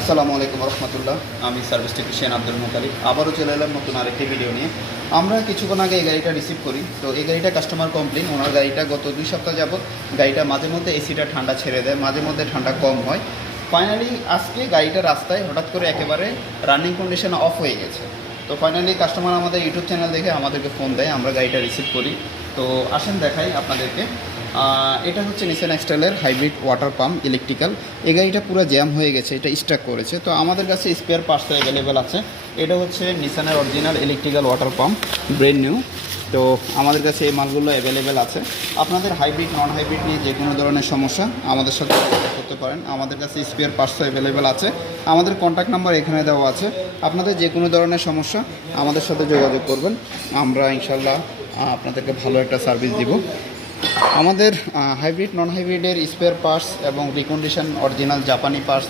আসসালামু আলাইকুম রহমতুল্লাহ। আমি সার্ভিস টেকনিশিয়ান আব্দুল মুতালিব আবারও চলে এলাম নতুন আরেকটি ভিডিও নিয়ে। আমরা কিছুক্ষণ আগে এই গাড়িটা রিসিভ করি। তো এই গাড়িটা কাস্টমার কমপ্লেন, ওনার গাড়িটা গত 2 সপ্তাহ যাবত গাড়িটা মাঝে মধ্যে এসিটা ঠান্ডা ছেড়ে দেয়, মাঝে মধ্যে ঠান্ডা কম হয়। ফাইনালি আজকে গাড়িটা রাস্তায় হঠাৎ করে একেবারে রানিং কন্ডিশন অফ হয়ে গেছে। তো ফাইনালি কাস্টমার আমাদের ইউটিউব চ্যানেল দেখে আমাদেরকে ফোন দেয়, আমরা গাড়িটা রিসিভ করি। তো আসেন দেখাই আপনাদেরকে। এটা হচ্ছে নিসান এক্সটাইলের হাইব্রিড ওয়াটার পাম্প ইলেকট্রিক্যাল। এই গাড়িটা পুরো জ্যাম হয়ে গেছে, এটা স্ট্রাক করেছে। তো আমাদের কাছে স্পেয়ার পার্টস অ্যাভেলেবেল আছে। এটা হচ্ছে নিসানের original electrical water pump, brand new. তো আমাদের কাছে এই মালগুলো অ্যাভেলেবেল আছে। আপনাদের হাইব্রিড নন হাইব্রিড নিয়ে যে কোনো ধরনের সমস্যা আমাদের সাথে যোগাযোগ করতে পারেন। আমাদের কাছে স্পেয়ার পার্টসও অ্যাভেলেবেল আছে। আমাদের কন্ট্যাক্ট নাম্বার এখানে দেওয়া আছে। আপনাদের যে কোনো ধরনের সমস্যা আমাদের সাথে যোগাযোগ করবেন, আমরা ইনশাল্লাহ আপনাদেরকে ভালো একটা সার্ভিস দিব। আমাদের হাইব্রিড নন হাইব্রিডের স্পেয়ার পার্টস এবং রিকন্ডিশন অরিজিনাল জাপানি পার্টস